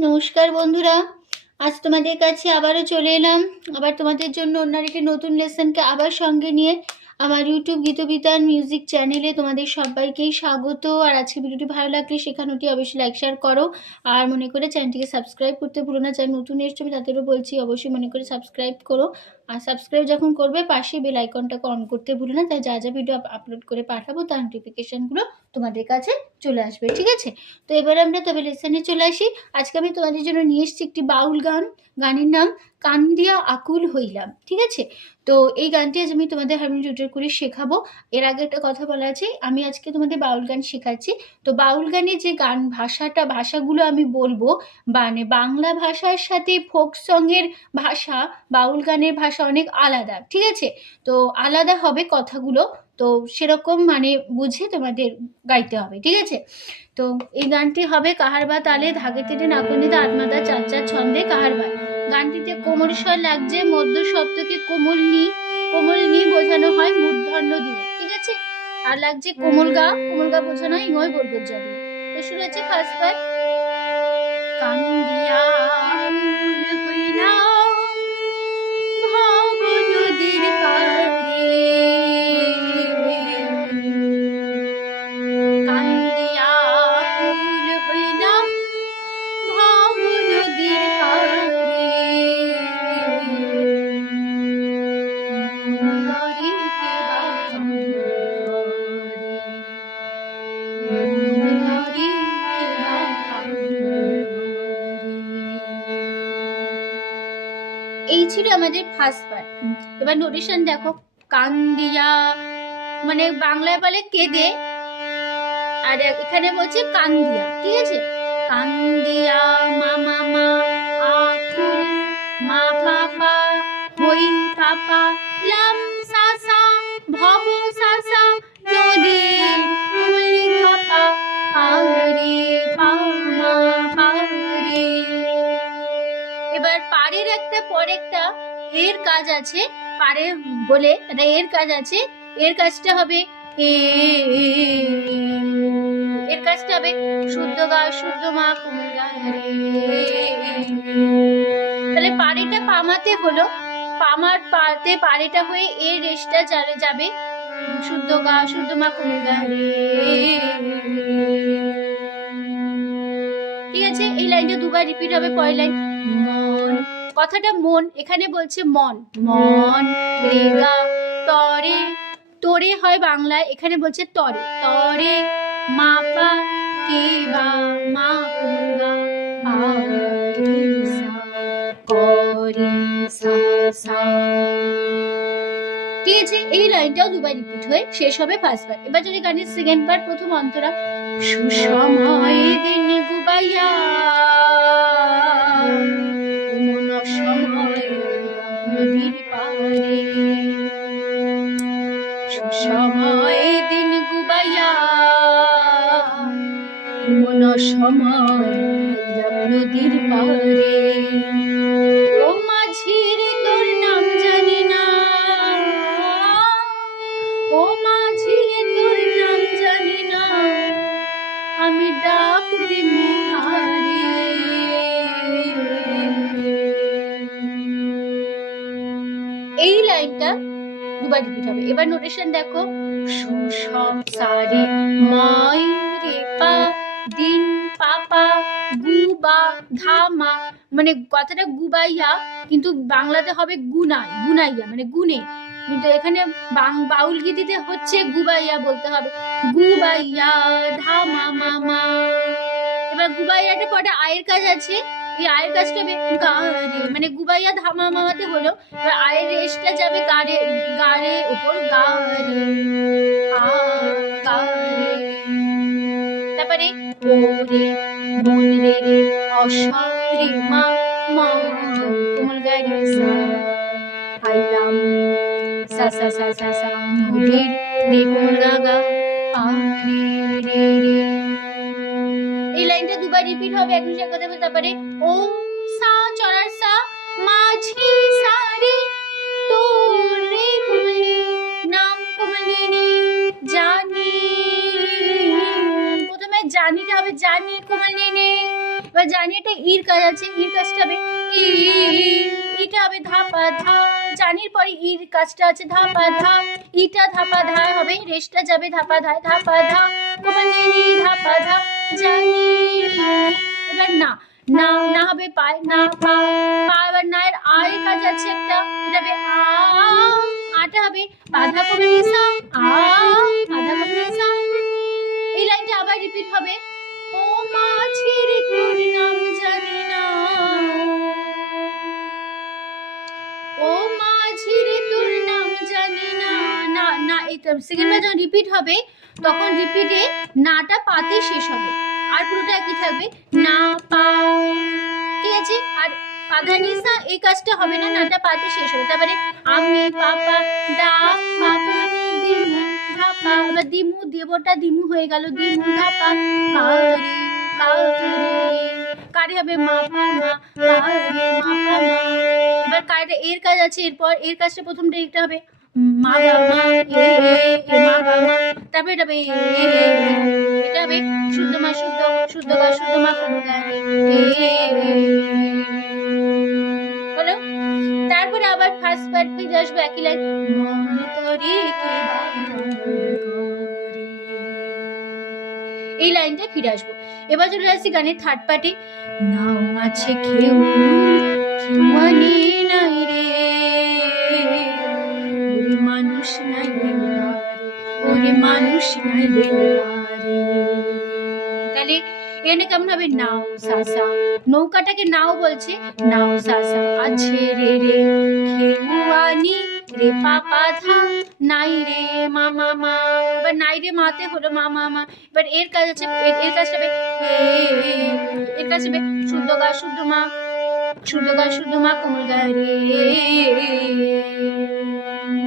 নমস্কার বন্ধুরা। আজ তোমাদের কাছে আবারও চলে এলাম। আবার তোমাদের জন্য অন্য একটি নতুন লেসনকে আবার সঙ্গে নিয়ে আমার ইউটিউব গীতবিতান মিউজিক চ্যানেলে তোমাদের সবাইকেই স্বাগত। আর আজকে ভিডিওটি ভালো লাগলে সেখানেটি অবশ্যই লাইক শেয়ার করো। আর মনে করে চ্যানেলটিকে সাবস্ক্রাইব করতে ভুলো না, যারা নতুন এসছো আমি তাদেরও বলছি অবশ্যই মনে করে সাবস্ক্রাইব করো। আর সাবস্ক্রাইব যখন করবে পাশে বেল আইকনটাকে অন করতে ভুলো না, তাই যা যা ভিডিও আপলোড করে পাঠাবো তার নোটিফিকেশানগুলো তোমাদের কাছে চলে আসবে, ঠিক আছে? তো এবারে আমরা তবে লেসনে চলে আসি। আজকে আমি তোমাদের জন্য নিয়ে এসেছি একটি বাউল গান। গানের নাম কান দিয়া আকুল হইলাম, ঠিক আছে? তো এই গানটি আজ আমি তোমাদের হারমোনিয়াম টিউটর করে শেখাবো। এর আগে একটা কথা বলা আছে, আমি আজকে তোমাদের বাউল গান শেখাচ্ছি। তো বাউল গানে যে গান ভাষাটা, ভাষাগুলো আমি বলব মানে বাংলা ভাষার সাথে ফোক সঙের ভাষা, বাউল গানের ভাষা অনেক আলাদা, ঠিক আছে? তো আলাদা হবে কথাগুলো, তো সেরকম মানে বুঝে তোমাদের গাইতে হবে, ঠিক আছে? তো এই গানটি হবে কাহার বা তালে, ধাগে তেটে নাকন্দিতে আত্মাদা চার চার ছন্দে কাহার বা। গানটিতে কোমল স্বর লাগছে, মধ্য শব্দকে কোমল নি কোমল নি বোঝানো হয় মূর্ধন্য দিয়ে। ঠিক আছে? আর লাগছে কোমল গা কোমল গা বোঝানো হয় ইঙয় বর্গজা দিয়ে তো শুরু হচ্ছে ফার্স্ট বার কান্দিয়া হইলা আমাদের ফার্স্ট পার্ট এবার নোটেশন দেখো কান্দিয়া মানে বাংলায় বলে কেঁদে, আর এখানে বলছে কান্দিয়া ঠিক আছে? কান্দিয়া মামা মা আকুল মা পাপা হই পাপা এর কাজ আছে পারে বলে একটা এর কাজ আছে, এর কাজটা হবে এর কাজটা হবে শুদ্ধ গা, শুদ্ধ মা কোমল গা তাহলে পাড়েটা পামাতে হলো, পামার পাতে পাড়েটা হয়ে এর রেশটা চালে যাবে শুদ্ধ গা, শুদ্ধ মা কোমল গা ঠিক আছে, এই লাইনটা দুবার রিপিট হবে, পরের লাইন কথাটা মন এখানে বলছে মন। মন রেগা তরে। তোরে হয় বাংলায় এখানে বলছে তরে। তরে মাপা কে বা মা কুঙ্গা ঠিক আছে এই লাইনটাও দুবার রিপিট হয়ে শেষ হবে ফার্স্ট বার এবার যদি গানের সেকেন্ড বার প্রথম অন্তরা সুসময় দিন গুবাইয়া। নদীর পারে সুসময় দিন গুবাইয়া সময় নদীর পারে লাইনটা দুবার রিপিট হবে। এবার নোটেশন দেখো। সুসম সারে রে পা, দিন পাপা গুবা ধামা। মানে কথাটা গুবাইয়া কিন্তু বাংলাতে হবে গুনাই গুনাইয়া মানে গুনে কিন্তু এখানে বাউল গীতিতে হচ্ছে গুবাইয়া বলতে হবে। গুবাইয়া ধামা মামা। এবার গুবাইয়াটা পরে আয়ের কাজ আছে? এই আয়ের কাজটা মানে গুবাইয়া ধামা মামাতে হলো, এবার আয়ের রেশটা যাবে গারে গারে উপর গারে তারপরে ওরে মন রে রে অসরে মা মা, কোমল গারে সা আইলাম, সা সা সা সা সা রে কোমল গা গা লাইনটা দুবার রিপিট হবে একই সাথে কথা বলতে পারে ও সা চরার সা, মাঝি সারে, তোরে কোমলি নাম কমলিনি জানি। প্রথমে জানিটা হবে, জানি কমলিনি এবার জানি এটা ইর কাজ আছে, ইর কাজটা হবে, ই। হবে ধাপা ধা। জানির পরে ইর কাজটা আছে ধাপা ধা। ইটা ধাপা ধা হবে রেশটা যাবে ধাপা ধায় ধাপা ধা। কোমল নি নি ধাপা ধা জানি এবার না না না হবে পায়, না পা। পা এবার না এর আয় কাজ আছে একটা, এটা হবে আ। আটা হবে বাধা কমে নিসা আ। বাধা কমে নিসা এই লাইনটা আবার রিপিট হবে। ও মাঝির তোর নাম জানি না। না না সেকেন্ড বার যখন রিপিট হবে তখন রিপিটে নাটা পাতে শেষ হবে। আর পুরোটা একই থাকবে। না পা ঠিক আছে? আর পাধা নিসা এই কাজটা হবে না নাটা পাতে শেষ হবে। তারপরে আমি পাপা দা পাপা দিমু ধাপা এবার দিমু দেবটা দিমু হয়ে গেল। দিমু ধাপা কারে কারে কারে হবে? মা এবার কারে এর কাজ আছে এরপর এর কাজটা প্রথমটা একটা হবে। তারপরে আবার ফার্স্ট পার্ট ফিরে আসবে একই লাইন। এই লাইনটা ফিরে আসব এবার চলে আসছি গানের থার্ড পার্টে নাও আছে কেউ কেউ নাই রে মানুষ নাই ওরে মানুষ নাই তাহলে এখানে কেমন হবে? নাও সাসা। নৌকাটাকে নাও বলছে। নাও সাসা। আছে রে রে। খেউয়ানি রে পাপা ধা। নাই রে মামা মা। এবার নাই রে মাতে হলো মামা মা। এবার এর কাজ আছে এর কাজটা হবে এর কাজ হবে শুদ্ধ গা, শুদ্ধ মা। শুদ্ধ গা, শুদ্ধ মা, কোমল গা, রে।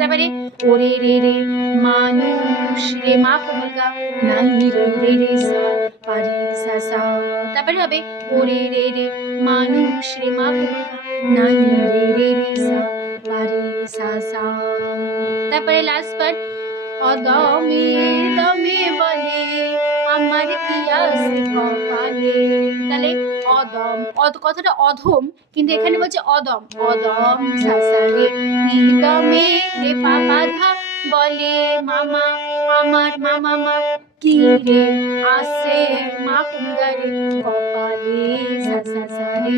তারপরে ওরে রে রে মানুষ রে মা কোমল গা নাই রে রে রে সা, পারি সা সা। তারপরে হবে ওরে রে রে মানুষ রে মা কোমল গা নাই রে রে রে সা, পারি সা সা। তারপরে লাস্ট পার্ট অদমে দমে বলে, আমার কি আছে কপালে? তাহলে অদম, অদ, কথাটা অধম, কিন্তু এখানে বলছে অদম। অদম সাসারে দমে রে পাপা বলে, মামা, আমার মামা মা, কি রে আসে মা পুঙ্গারে কপালে? সাসারে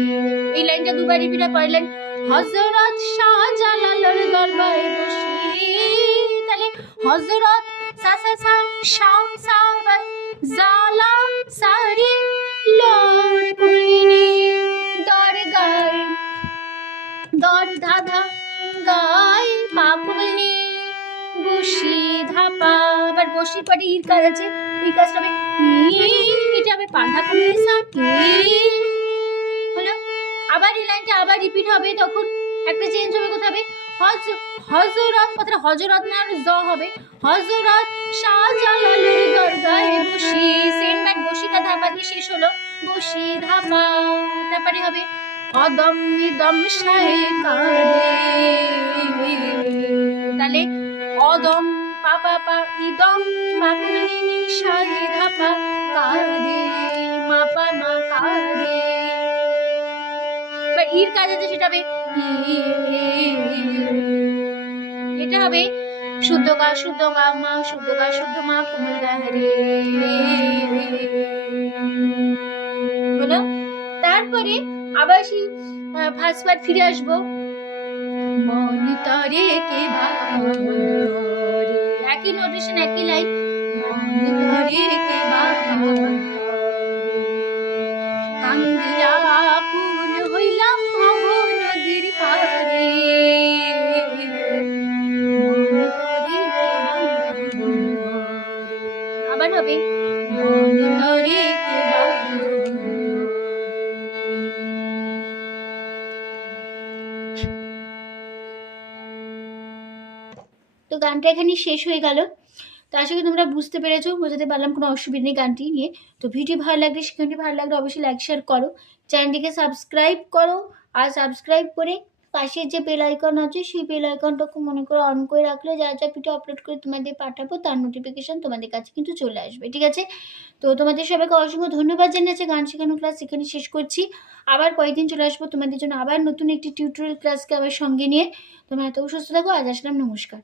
এই লাইনটা দুবার রিপিট পড়লেন হজরত শাহজালালের দরবারে বসে। তাহলে, হযরত সাসা সা বসির পাটে ইর কাজ আছে, এই কাজটা হবে এটা হবে ই। হলো? আবার এই লাইনটা আবার রিপিট হবে তখন। একটা চেঞ্জ হবে, কোথায় হবে? হজ হজরত কথাটা হজরত না জ হবে। হজরত শাহজালালের দরগায় বসি। সেন্ট ব্যাট বসিটা ধাপা দিয়ে শেষ হলো। বসি ধাপা, তারপরে হবে অদম ইদম শাহে কাদে। তাহলে অদম মা এবার ইর কাজ আছে, সেটা হবে এটা হবে শুদ্ধ গা শুদ্ধ গা মা, শুদ্ধ গা, শুদ্ধ মা, কোমল গা রে। তারপরে আবার সেই ফার্স্ট ফিরে আসব। মন তরে কে ভাবরে একই নোটেশন একই লাইন গানটা এখানে শেষ হয়ে গেল। তো আশা করি তোমরা বুঝতে পেরেছ, বোঝাতে পারলাম কোনো অসুবিধা নেই গানটি নিয়ে। তো ভিডিও ভালো লাগলে সেখানটি ভালো লাগলে অবশ্যই লাইক শেয়ার করো। চ্যানেলটিকে সাবস্ক্রাইব করো আর সাবস্ক্রাইব করে পাশের যে বেল আইকন আছে, সেই বেল আইকনটাকে মনে করে অন করে রাখলে যা যা ভিডিও আপলোড করে তোমাদের পাঠাবো, তার নোটিফিকেশান তোমাদের কাছে কিন্তু চলে আসবে, ঠিক আছে? তো তোমাদের সবাইকে অসংখ্য ধন্যবাদ জানিয়েছে, গান শেখানো ক্লাস এখানে শেষ করছি। আবার কয়েকদিন চলে আসব তোমাদের জন্য আবার নতুন একটি টিউটোরিয়াল ক্লাসকে আবার সঙ্গে নিয়ে। তোমরা এত সুস্থ থাকো, আজ আসলাম, নমস্কার।